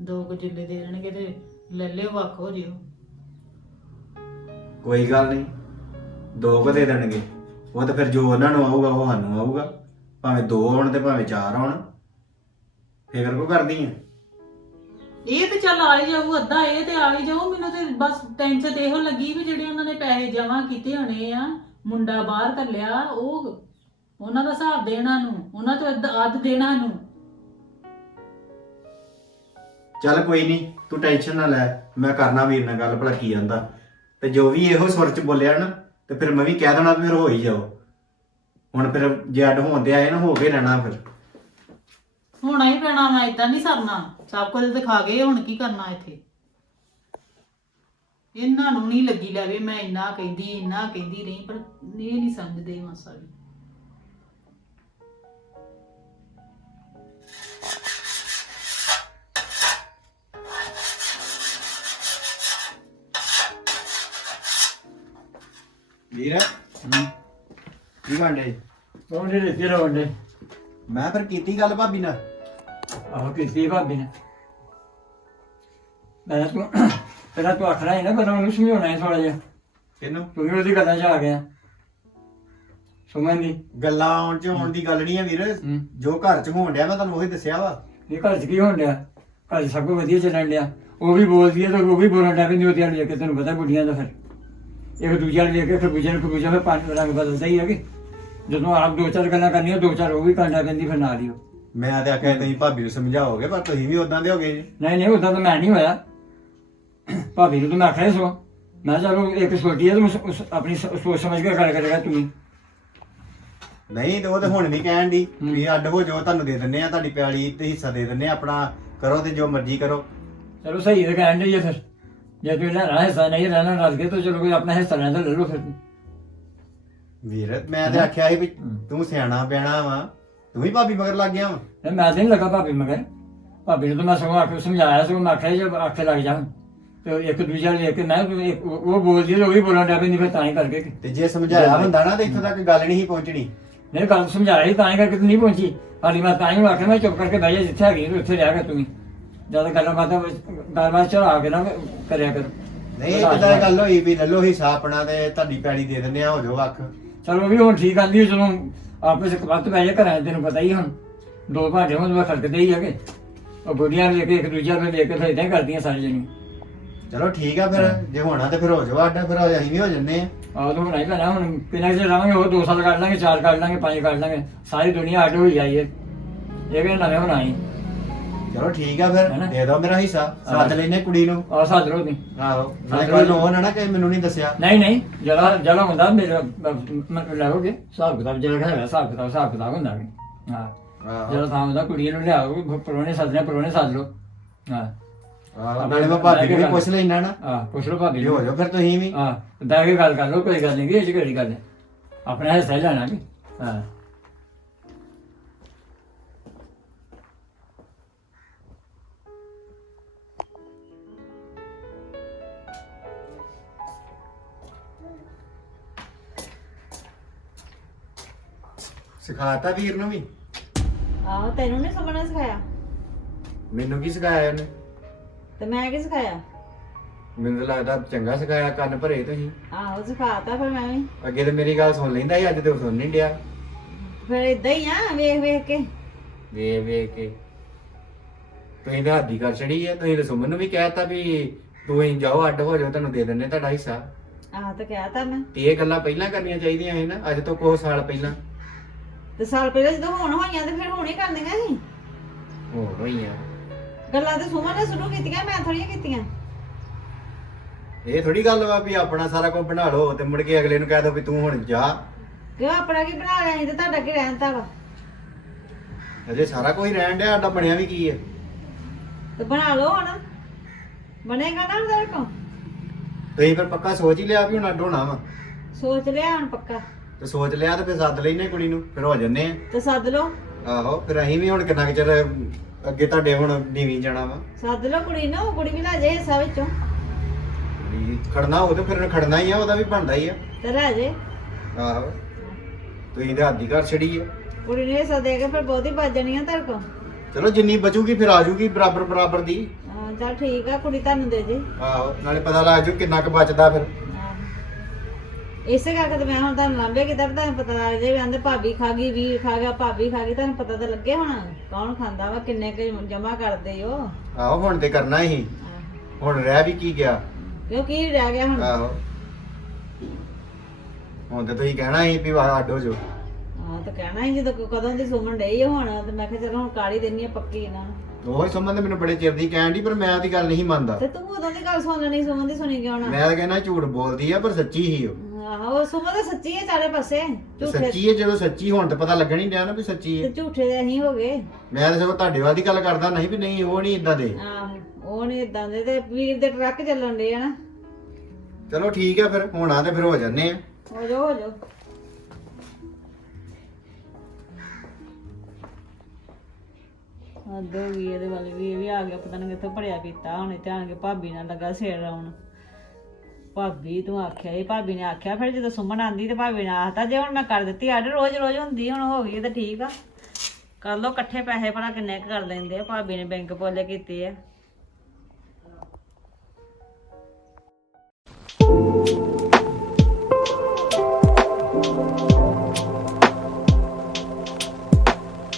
ਦੋ ਕੁ ਜਿੱਲੇ ਦੇ ਦੇਣਗੇ ਤੇ ਲੈ ਲਿਓ ਵੱਖ ਹੋ ਜਿਓ। ਕੋਈ ਗੱਲ ਨਹੀਂ। ਦੋ ਕੁ ਦੇ ਦੇਣਗੇ। ਉਹ ਤਾਂ ਫਿਰ ਜੋ ਉਹਨਾਂ ਨੂੰ ਆਊਗਾ ਉਹ ਸਾਨੂੰ ਆਊਗਾ। ਭਾਵੇਂ ਦੋ ਆਉਣ ਤੇ ਭਾਵੇਂ ਚਾਰ ਆਉਣ ਫਿਕਰ ਕੋ ਕਰਦੀ ਆ? ਇਹ ਤੇ ਚੱਲ ਆ ਹੀ ਜਾਊ, ਅੱਧਾ ਇਹ ਤੇ ਆ ਹੀ ਜਾਊ, ਮੈਨੂੰ ਤੇ ਬਸ ਟੈਨਸ਼ਨ ਤੇ ਇਹੋ ਲੱਗੀ ਵੀ ਜਿਹੜੇ ਉਹਨਾਂ ਨੇ ਪੈਸੇ ਜਮ੍ਹਾਂ ਕੀਤੇ ਹੋਣੇ ਆ, ਮੁੰਡਾ ਬਾਹਰ ਕੱਲਿਆ, ਉਹ ਉਹਨਾਂ ਦਾ ਹਿਸਾਬ ਦੇਣਾ ਨੂੰ, ਉਹਨਾਂ ਤੋਂ ਅੱਧ ਅੱਧ ਦੇਣਾ ਨੂੰ। ਚੱਲ ਕੋਈ ਨਹੀਂ ਤੂੰ ਟੈਨਸ਼ਨ ਨਾ ਲੈ, ਮੈਂ ਕਰਨਾ ਵੀਰ ਨਾਲ ਗੱਲ, ਭਲਾ ਕੀ ਜਾਂਦਾ ਤੇ ਜੋ ਵੀ ਇਹੋ ਸੁਰ ਚ ਬੋਲਿਆ ਨਾ, ਤੇ ਫਿਰ ਮੈਂ ਵੀ ਕਹਿ ਦੇਣਾ ਵੀ ਫਿਰ ਹੋ ਹੀ ਜਾਓ। ਹੁਣ ਫਿਰ ਜੇ ਅੱਡ ਹੋਣ ਦੇ ਆਏ ਨਾ, ਹੋ ਕੇ ਰਹਿਣਾ ਫਿਰ। ਹੋਣਾ ਹੀ ਪੈਣਾ ਵਾ ਇਦਾਂ ਨਹੀਂ ਸਰਨਾ। ਸਭ ਕੁਝ ਦਿਖਾ ਗਏ ਹੁਣ ਕੀ ਕਰਨਾ ਇੱਥੇ? ਇਹਨਾਂ ਨੂੰ ਨਹੀਂ ਲੱਗੀ ਲੈਵੇ ਮੈਂ ਇੰਨਾ ਕਹਿੰਦੀ ਇੰਨਾ ਕਹਿੰਦੀ ਰਹੀ ਪਰ ਇਹ ਨਹੀਂ ਸਮਝਦੇ ਮਾਸਾ ਵੀ ਵੀਰ? ਕੀ ਮੰਡੇ ਉਹ ਨੇ ਦਿੱਤੀ ਰਵੰਡੇ ਮੈਂ ਫਿਰ ਕੀਤੀ ਗੱਲ ਭਾਬੀ ਨਾਲ? ਆਹ ਕੀਤੀ ਭਾਬੀ ਨੇ। ਮੈਂ ਤੂੰ ਪਹਿਲਾਂ ਤੂੰ ਆਖਣਾ ਹੀ ਨਾ ਪਰ ਉਹਨੂੰ ਸਮਝਾਉਣਾ ਹੈ ਥੋੜਾ ਜਿਹਾ। ਕਿਹਨੂੰ? ਤੂੰ ਵੀ ਉਹਦੀ ਗੱਲਾਂ 'ਚ ਆ ਗਿਆ। ਸੁਮਨ ਦੀ ਗੱਲਾਂ ਆਉਣ ਚ ਹੋਣ ਦੀ ਗੱਲ ਨਹੀਂ ਆ ਵੀਰ। ਹੂੰ। ਜੋ ਘਰ ਚ ਹੋਣ ਡਿਆ ਮੈਂ ਤੁਹਾਨੂੰ ਉਹੀ ਦੱਸਿਆ ਵਾ। ਇਹ ਘਰ 'ਚ ਕੀ ਹੋਣ ਡਿਆ? ਘਰ 'ਚ ਸਭ ਕੁਝ ਵਧੀਆ ਚੱਲਣ ਡਿਆ। ਉਹ ਵੀ ਬੋਲਦੀ ਹੈ ਤਾਂ ਉਹ ਵੀ ਬੋਲਣ ਡਿਆ ਪੈਂਦੀ ਉਹਦੇ ਵਾਲੀ ਕਿ। ਤੈਨੂੰ ਪਤਾ ਬੁੱਢੀਆਂ ਦਾ ਫਿਰ। ਇੱਕ ਦੂਜੇ ਵਾਲੀ ਵੇਖ ਕੇ ਫਿਰ ਦੂਜੇ ਨੂੰ ਦੂਜਾ ਫਿਰ ਪੰਜ ਰੰਗ ਬਦਲਦਾ ਹੀ ਹੈ ਕਿ। ਜਦੋਂ ਆਪ ਦੋ ਚਾਰ ਗੱਲਾਂ ਕਰਨੀਆਂ ਦੋ ਚਾਰ ਉਹ ਵੀ ਕਰਨਾ ਪੈਂਦੀ ਫਿਰ ਨਾਲ ਹੀ ਉਹ ਮੈਂ ਤੇ ਆਖਿਆ ਤੁਸੀਂ ਭਾਬੀ ਨੂੰ ਸਮਝਾਓਗੇ ਪਰ ਤੁਸੀਂ ਵੀ ਉਦਾਂ ਦੇ ਹੋਗੇ ਜੀ। ਨਹੀਂ ਨਹੀਂ ਉਦਾਂ ਤਾਂ ਮੈਂ ਨਹੀਂ ਹੋਇਆ। ਭਾਬੀ ਨੂੰ ਤਾਂ ਮੈਂ ਆਖਿਆ ਸੋ ਮੈਂ ਕਿਹਾ ਚਲੋ ਇੱਕ ਛੋਟੀ ਹੈ ਤੂੰ ਉਸ- ਉਸ- ਆਪਣੀ ਸ- ਸੋਚ ਸਮਝ ਕੇ ਗੱਲ ਕਰੇਗਾ ਤੂੰ। ਨਹੀਂ ਤੇ ਉਹ ਤੇ ਹੁਣ ਵੀ ਕਹਿਣ ਦੀ ਹੂੰ। ਵੀ ਅੱਡ ਹੋ ਜਾਓ ਤੁਹਾਨੂੰ ਦੇ ਦਿੰਨੇ ਆ ਤੁਹਾਡੀ ਪਿਆਲੀ ਤੇ ਹਿੱਸਾ ਦੇ ਦਿੰਨੇ ਆ ਆਪਣਾ ਕਰੋ ਤੇ ਜੋ ਮਰਜ਼ੀ ਕਰੋ। ਚਲੋ ਸਹੀ ਹੈ ਕਹਿਣ ਡਈ ਹੈ ਫਿਰ। ਜੇ ਤੂੰ ਲੈਣਾ ਹਿੱਸਾ ਨਹੀਂ ਰਹਿਣਾ ਰੱਜ ਕੇ ਤਾਂ ਚਲੋ ਕੋਈ ਆਪਣਾ ਹਿੱਸਾ ਲੈਣਾ ਤਾਂ ਲੈ ਲਓ ਫਿਰ। ਵੀਰ ਮੈਂ ਤੇ ਆਖਿਆ ਸੀ ਵੀ। ਤੂੰ ਸਿਆਣਾ ਬਿਆਣਾ ਵਾ। ਤੂੰ ਵੀ ਭਾਬੀ ਮਗਰ ਲੱਗ ਗਿਆ ਵਾ। ਨਹੀਂ ਮੈਂ ਤਾਂ ਨਹੀਂ ਲੱਗਾ ਭਾਬੀ ਮਗਰ। ਭਾਬੀ ਨੂੰ ਤਾਂ ਮੈਂ ਸਗੋਂ ਆਖ ਸਮਝਾਇਆ ਸਗੋਂ ਮੈਂ ਆਖਿਆ ਜੇ ਆਖੇ ਲੱਗ ਜਾ ਤੇ ਇੱਕ ਦੂਜੇ ਵੇਖ ਕੇ ਮੈਂ ਵੀ ਇੱਕ- ਉਹ ਉਹ ਬੋਲਦੀ ਤੇ ਉਹ ਵੀ ਬੋਲਣ ਡਿਆ ਪੈਂਦੀ ਫਿਰ ਤਾਂ ਹੀ ਕਰਕੇ ਕਿ- ਤੇ ਜੇ ਸਮਝਾਇਆ ਹੁੰਦਾ ਨਾ ਤੇ ਇੱਥੋਂ ਤੱਕ ਗੱਲ ਨਹੀਂ ਸੀ ਪਹੁੰਚਣੀ। ਨਹੀਂ ਗੱਲ ਸਮਝਾਇਆ ਸੀ ਤਾਂ ਹੀ ਕਰਕੇ ਤੂੰ ਨਹੀਂ ਪਹੁੰਚੀ। ਹਾਲੀ ਮੈਂ ਤਾਂ ਹੀ ਆਖਿਆ ਮੈਂ ਚੁੱਪ ਕਰਕੇ ਬਹਿ ਜਾ ਜਿੱਥੇ ਹੈਗੀ ਤੂੰ ਉੱਥੇ ਰਹਿ ਕਰ ਤੂੰ ਵੀ। ਜ਼ਿਆਦਾ ਗੱਲਾਂ ਬਾਤਾਂ ਵਿੱਚ- ਗੱਲਬਾਤ ਚੜਾ ਕੇ ਨਾ ਕਰਿਆ ਕਰ। ਨਹੀਂ ਇਦਾਂ ਦੀ ਗੱਲ ਹੋਈ ਵੀ ਲੈ ਲਓ ਹਿੱਸਾ ਆਪਣਾ ਤੇ ਤੁਹਾਡੀ ਪਿਆਲੀ ਦੇ ਦਿੰਨੇ ਆ ਹੋ ਜਾਓ ਵੱਖ ਚਲੋ ਉਹ ਵੀ ਹੁਣ ਠੀਕ ਆਂਦੀ ਜਦੋਂ ਆਪਸ ਵਿੱਚ ਵੱਤ ਪੈ ਜਾ ਘਰਾਂ 'ਚ ਤੈਨੂੰ ਪਤਾ ਹੀ ਹੁਣ। ਦੋ ਭਾਂਡੇ ਹੁਣ ਮੈਂ ਖੜਕਦੇ ਹੀ ਹੈਗੇ। ਉਹ ਬੁੱਢੀਆਂ ਵੇਖ ਕੇ ਇੱਕ ਦੂਜੇ ਨੂੰ ਵੇਖ ਕੇ ਫਿਰ ਇਦਾਂ ਹੀ ਕਰਦੀਆਂ ਸਾਰੀ ਜਣੀ। ਚਲੋ ਠੀਕ ਆ ਫਿਰ ਜੇ ਹੋਣਾ ਤੇ ਫਿਰ ਹੋ ਜਾਓ ਆਡਾ ਫਿਰ ਅਸੀਂ ਵੀ ਹੋ ਜੰਨੇ ਆ। ਆਹ ਤਾਂ ਹੀ ਪੈਣਾ ਹੁਣ ਕਿੰਨਾ ਚਿਰ ਰਹਾਂਗੇ ਉਹ 2 ਸਾਲ ਕੱਢ ਲਾਂਗੇ 4 ਕੱਢ ਲਾਂਗੇ 5 ਕੱਢ ਲਾਂਗੇ। ਸਾਰੀ ਦੁਨੀਆ ਅੱਡ ਹੋਈ ਜਾਈ ਹੈ ਇਹ ਵੀ ਨਵੇਂ ਹੋਣਾ ਹੀ। ਚਲੋ ਠੀਕ ਆ ਫਿਰ ਹੈਨਾ? ਦੇ ਦਿਓ ਮੇਰਾ ਹਿੱਸਾ ਸਾਥ ਲੈਨੇ ਕੁੜੀ ਨੂੰ। ਆ ਸਾਧ ਲੋ ਨਹੀਂ ਆਹੋ ਨਾਲੇ ਕੱਲ ਉਹ ਨਾ ਨਾ ਕਿ ਮੈਨੂੰ ਨਹੀਂ ਦੱਸਿਆ। ਨਹੀਂ ਨਹੀਂ ਜਲਾ ਜਲਾ ਹੁੰਦਾ ਮੇਰਾ ਲਾਓਗੇ ਹਿਸਾਬ ਕਿਤਾਬ ਜਿਹੜਾ ਹੈਗਾ ਹਿਸਾਬ ਕਿਤਾਬ ਹਿਸਾਬ ਕਿਤਾਬ ਹੁੰਦਾ ਵੀ ਹਾਂ। ਆਹੋ। ਜਦੋਂ ਥਾਂ ਹੁੰਦਾ ਕੁੜੀਆਂ ਨੂੰ ਲਿਆਓ ਪਰੋਣੇ ਸੱਦਨੇ ਪਰੋਣੇ ਸੱਦ ਲਓ। ਹਾਂ। ਆਹੋ, ਨਾਲੇ ਮੈਂ ਭਾਬੀ ਨੂੰ ਵੀ ਪੁੱਛ ਲੈਣਾ ਨਾ। ਹਾਂ ਪੁੱਛ ਲਓ ਭਾਬੀ ਵੀ ਨੂੰ। ਹੋ ਜਾਓ ਫਿਰ ਤੁਸੀਂ ਵੀ। ਹਾਂ ਬਹਿ ਕੇ ਗੱਲ ਕਰ ਲਓ ਕੋਈ ਗੱਲ ਨਹੀਂ ਇਹ ਚ ਕਿਹੜੀ ਗੱਲ ਹੈ? ਆਪਣੇ ਹਿੱਸਾ ਲੈਣਾ ਕਿ ਹਾਂ। ਸਿਖਾਤਾ ਵੀਰ ਨੂੰ ਵੀ? ਆਹੋ ਤੈਨੂੰ ਨਹੀਂ ਸਮਝਣਾ ਸਿਖਾਇਆ। ਮੈਨੂੰ ਕੀ ਸਿਖਾਇਆ ਉਹਨੇ ਤੇ ਮੈਂ ਕੀ ਸਿਖਾਇਆ? ਮੈਨੂੰ ਤਾਂ ਲੱਗਦਾ ਚੰਗਾ ਸਿਖਾਇਆ ਕੰਨ ਭਰੇ ਤੁਸੀਂ। ਆਹੋ ਸਿਖਾਤਾ ਫਿਰ ਮੈਂ ਵੀ। ਅੱਗੇ ਤੇ ਮੇਰੀ ਗੱਲ ਸੁਣ ਲੈਂਦਾ ਸੀ ਅੱਜ ਤੇ ਉਹ ਸੁਣ ਨਹੀਂ ਡਿਆ। ਫਿਰ ਇਦਾਂ ਹੀ ਆ ਵੇਖ ਵੇਖ ਕੇ। ਵੇ ਵੇ ਕੇ। ਤੁਸੀਂ ਤਾਂ ਹੱਦੀ ਕਰ ਛੜੀ ਹੈ ਤੁਸੀਂ ਤਾਂ ਸੁਮਨ ਨੂੰ ਵੀ ਕਹਿਤਾ ਵੀ ਤੂੰ ਹੀ ਜਾਓ ਅੱਡ ਹੋ ਜਾਓ ਤੁਹਾਨੂੰ ਦੇ ਦਿੰਨੇ ਤੁਹਾਡਾ ਹਿੱਸਾ। ਆਹ ਤਾਂ ਕਿਹਾ ਤਾਂ ਮੈਂ। ਤੇ ਇਹ ਗੱਲਾਂ ਪਹਿਲਾਂ ਕਰਨੀਆਂ ਚਾਹੀਦੀਆਂ ਸੀ ਨਾ ਅੱਜ ਤੋਂ ਕੁਝ ਸਾਲ ਪਹਿਲਾਂ। ਤੇ ਸਾਲ ਪਹਿਲਾਂ ਜਦੋਂ ਹੋਣ ਹੋਈਆਂ ਤੇ ਫਿਰ ਹੋਣੀ ਕਰਨੀਆਂ ਸੀ। ਹੋ ਹੋਈਆਂ। ਗੱਲਾਂ ਤੇ ਸੁਮਨ ਨੇ ਸ਼ੁਰੂ ਕੀਤੀਆਂ ਮੈਂ ਥੋੜੀਆਂ ਕੀਤੀਆਂ। ਇਹ ਥੋੜੀ ਗੱਲ ਵਾ ਵੀ ਆਪਣਾ ਸਾਰਾ ਕੁਝ ਬਣਾ ਲਓ ਤੇ ਮੁੜ ਕੇ ਅਗਲੇ ਨੂੰ ਕਹਿ ਦੋ ਵੀ ਤੂੰ ਹੁਣ ਜਾ। ਕਿਉਂ ਆਪਣਾ ਕੀ ਬਣਾ ਲਿਆ ਸੀ ਤੇ ਤੁਹਾਡਾ ਕੀ ਰਹਿੰਦਾ ਵਾ? ਅਜੇ ਸਾਰਾ ਕੁਝ ਰਹਿਣ ਡਿਆ ਸਾਡਾ ਬਣਿਆ ਵੀ ਕੀ ਹੈ ਤੇ ਬਣਾ ਲਓ ਹੁਣ। ਬਣੇਗਾ ਨਾ ਉਹਦੇ ਕੋਲ? ਤੁਸੀਂ ਫਿਰ ਪੱਕਾ ਸੋਚ ਹੀ ਲਿਆ ਵੀ ਹੁਣ ਅੱਡ ਹੋਣਾ ਵਾ। ਸੋਚ ਲਿਆ ਹੁਣ ਪੱਕਾ। ਤੇ ਸੋਚ ਲਿਆ ਤੇ ਫਿਰ ਸੱਦ ਲੈਨੇ ਕੁੜੀ ਨੂੰ ਫਿਰ ਹੋ ਜੰਨੇ ਆ। ਤੇ ਸੱਦ ਲਓ। ਆਹੋ ਫਿਰ ਅਸੀਂ ਵੀ ਹੁਣ ਕਿੰਨਾ ਕੁ ਚਿਰ ਅੱਗੇ ਤੁਹਾਡੇ ਹੁਣ ਨੀਵੀਂ ਜਾਣਾ ਵਾ। ਸੱਦ ਲਓ ਕੁੜੀ ਨੂੰ ਕੁੜੀ ਵੀ ਲੈ ਜੇ ਹਿੱਸਾ ਵਿੱਚੋਂ। ਵੀ ਖੜਨਾ ਉਹ ਤੇ ਫਿਰ ਉਹਨੇ ਖੜਨਾ ਹੀ ਆ ਉਹਦਾ ਵੀ ਬਣਦਾ ਹੀ ਆ। ਤੇ ਲੈ ਜੇ ਆਹੋ ਤੁਸੀਂ ਤੇ ਹੱਦੀ ਘਰ ਛੜੀ ਆ। ਕੁੜੀ ਨੂੰ ਹਿੱਸਾ ਦੇ ਕੇ ਫਿਰ ਬਹੁਤੀ ਬਚ ਜਾਣੀ ਆ ਤੇਰੇ ਕੋਲ। ਚਲੋ ਜਿੰਨੀ ਬਚੂਗੀ ਫਿਰ ਆ ਜੂਗੀ ਬਰਾਬਰ ਬਰਾਬਰ ਦੀ। ਹਾਂ ਚੱਲ ਠੀਕ ਆ ਕੁੜੀ ਤੁਹਾਨੂੰ ਦੇ ਜੇ ਆਹੋ ਨਾਲੇ ਪਤਾ ਲੱਗ ਜੂ ਕਿੰਨਾ ਕੁ ਬਚਦਾ ਫਿਰ। ਇਸੇ ਕਰਕੇ ਤੇ ਮੈਂ ਹੁਣ ਤੁਹਾਨੂੰ ਲਾਂਬੇ ਵੀ ਤੁਹਾਨੂੰ ਪਤਾ ਲੱਗ ਜੇ ਵੀ ਆਂਦੇ ਭਾਬੀ ਖਾ ਗਈ ਵੀਰ ਖਾ ਗਿਆ ਭਾਬੀ ਖਾ ਗਈ ਤੁਹਾਨੂੰ ਪਤਾ ਤਾਂ ਲੱਗੇ ਹੁਣ ਕੌਣ ਖਾਂਦਾ ਵਾ ਕਿੰਨੇ ਕੁ ਜਮਾ ਕਰਦੇ ਹੋ ਆਹੋ ਹੁਣ ਤੇ ਕਰਨਾ ਹੀ। ਹੁਣ ਰਹਿ ਵੀ ਕੀ ਗਿਆ? ਕਿਉਂ ਕੀ ਰਹਿ ਗਿਆ ਹੁਣ? ਆਹੋ। ਹੁਣ ਤੇ ਤੁਸੀਂ ਕਹਿਣਾ ਸੀ ਵੀ ਵਾਹ ਅੱਡ ਹੋ ਜਾਓ। ਹਾਂ ਤਾਂ ਕਹਿਣਾ ਸੀ ਜਦੋਂ ਕਦੋਂ ਦੀ ਸੁਮਨ ਡਈ ਆ ਹੁਣ ਤੇ ਮੈਂ ਕਿਹਾ ਚਲੋ ਹੁਣ ਕਾਲੀ ਦਿੰਨੀ ਆ ਪੱਕੀ ਇਹਨਾਂ ਨੂੰ। ਉਹ ਹੀ ਸੁਮਨ ਤੇ ਮੈਨੂੰ ਬੜੇ ਚਿਰ ਦੀ ਕਹਿਣ ਦੀ ਪਰ ਮੈਂ ਉਹਦੀ ਗੱਲ ਨਹੀਂ ਮੰਨਦਾ। ਤੇ ਤੂੰ ਉਦੋਂ ਦੀ ਗੱਲ ਸੁਣ ਲੈਣੀ ਸੁਮਨ ਦੀ ਸੁਣੀ ਕਿਉਂ ਨਾ? ਮੈਂ ਤਾਂ ਕਹਿੰਦਾ ਝੂਠ ਬੋਲਦੀ ਆ ਪਰ ਸੱਚੀ ਹੀ ਉਹ। ਆਹੋ ਸੁਮਨ ਤਾਂ ਸੱਚੀ ਹੈ ਚਾਰੇ ਪਾਸੇ ਤੇ ਝੂਠੇ ਸੱਚੀ ਹੈ ਜਦੋਂ ਸੱਚੀ ਹੋਣ ਤੇ ਪਤਾ ਲੱਗਣ ਹੀ ਡਿਆ ਨਾ ਵੀ ਸੱਚੀ ਤੇ ਹੈ ਝੂਠੇ ਦੇ ਅਸੀਂ ਹੋ ਗਏ। ਮੈਂ ਤਾਂ ਸਗੋਂ ਤੁਹਾਡੇ ਵੱਲ ਦੀ ਗੱਲ ਕਰਦਾ ਨਹੀਂ ਵੀ ਨਹੀਂ ਉਹ ਨਹੀਂ ਇਦਾਂ ਦੇ। ਆਹੋ ਉਹ ਨਹੀਂ ਇਦਾਂ ਦੇ ਤੇ ਵੀਰ ਦੇ ਟਰੱਕ ਚੱਲਣ ਦੇ ਆ ਨਾ। ਚਲੋ ਠੀਕ ਹੈ ਫਿਰ ਹੋਣਾ ਤੇ ਫਿਰ ਹੋ ਜੰਨੇ ਆ। ਹੋ ਜਾ ਹੋ ਜਾ ਹੱਦ ਹੋ ਗਈ ਇਹਦੇ ਵਾਲੀ ਵੀ ਇਹ ਵੀ ਆ ਗਿਆ ਪਤਾ ਨਹੀਂ ਕਿੱਥੋਂ ਭੜਿਆ ਕੀਤਾ ਹੁਣੇ ਧਿਆਨ ਕੇ ਭਾਬੀ ਨਾਲ ਲੱਗਾ ਸਿਰ ਲਾਉਣ। ਭਾਬੀ ਤੂੰ ਆਖਿਆ ਇਹ ਭਾਬੀ ਨੇ ਆਖਿਆ, ਫਿਰ ਜਦੋਂ ਸੁਮਨ ਆਂਦੀ ਤੇ ਭਾਬੀ ਨੇ ਆਖਤਾ, ਜੇ ਹੁਣ ਮੈਂ ਕਰ ਦਿੱਤੀ ਆਰਡਰ ਰੋਜ਼ ਰੋਜ਼ ਹੁੰਦੀ, ਹੁਣ ਹੋ ਗਈ ਤੇ ਠੀਕ ਆ। ਕਰ ਲੋ ਇਕੱਠੇ ਪੈਸੇ ਭਲਾ ਕਿੰਨੇ ਕੁ ਕਰ ਲੈਂਦੇ ਆ, ਭਾਬੀ ਨੇ ਬੈਂਕ ਪੋਲੇ ਕੀਤੇ ਆ।